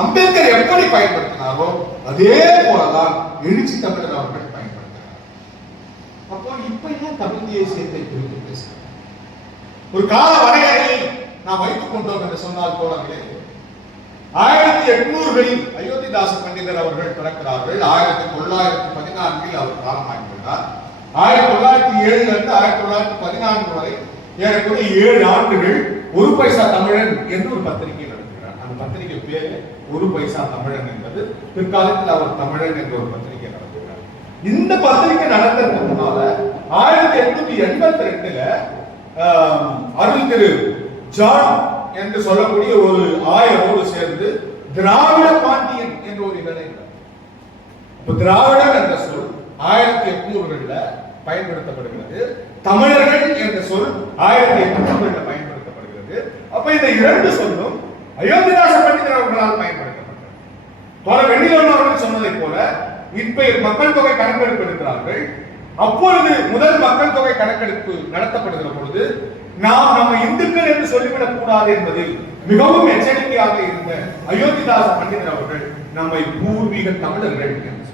அம்பேத்கர் எப்படி பயன்படுத்தினாரோ அதே போலதான் எழுச்சி தமிழர் அவர்கள் பயன்படுத்தினார். அப்போ இப்ப ஏன் தமிழ் தேசியத்தை குறித்து பேசுகிறோம்? ஒரு கால வரையறையை நாம் வைத்துக் கொண்டோம் என்று சொன்னால் போலவே 1800களில் அயோத்திதாச பண்டிதர் அவர்கள் பிறக்கிறார்கள். 1914 அவர் காலமாகிவிட்டார். 1907 இருந்து 1914 வரை ஏறக்குறைய 7 ஆண்டுகள் ஒரு பைசா தமிழன் என்று ஒரு பத்திரிகை நடத்துகிறார். அந்த பத்திரிகை பேரு ஒரு பைசா தமிழன் என்பது. பிற்காலத்தில் அவர் தமிழன் என்ற ஒரு பத்திரிகை நடத்துகிறார். இந்த பத்திரிகை நடத்துறதுக்கு முன்னால 1882ல அருள் திரு ஜான் என்று சொல்லக்கூடிய ஒரு ஆயரோடு சேர்ந்து திராவிட பாண்டியன் என்ற ஒரு இதழை. திராவிடர் என்ற சொல் 1800களில் பயன்படுத்தப்படுகிறது. தமிழர்கள் என்ற சொல் 1800களில் பயன்படுத்தப்படுகிறது. அப்ப இந்த இரண்டு சொல்லும் அயோத்திதாச பண்டிதர் அவர்களால் பயன்படுத்தப்பட்டது. தோழ வெண்ணிலவன் அவர்கள் சொன்னதை போல இப்ப மக்கள் தொகை கணக்கெடுப்பு எடுக்கிறார்கள். அப்பொழுது முதல் மக்கள் தொகை கணக்கெடுப்பு நடத்தப்படுகிற பொழுது நாம் நம்ம இந்துக்கள் என்று சொல்லிவிடக் கூடாது என்பதில் மிகவும் எச்சரிக்கையாக இருந்த அயோத்திதாச பண்டிதர் அவர்கள் நம்மை பூர்வீக தமிழர்கள் என்று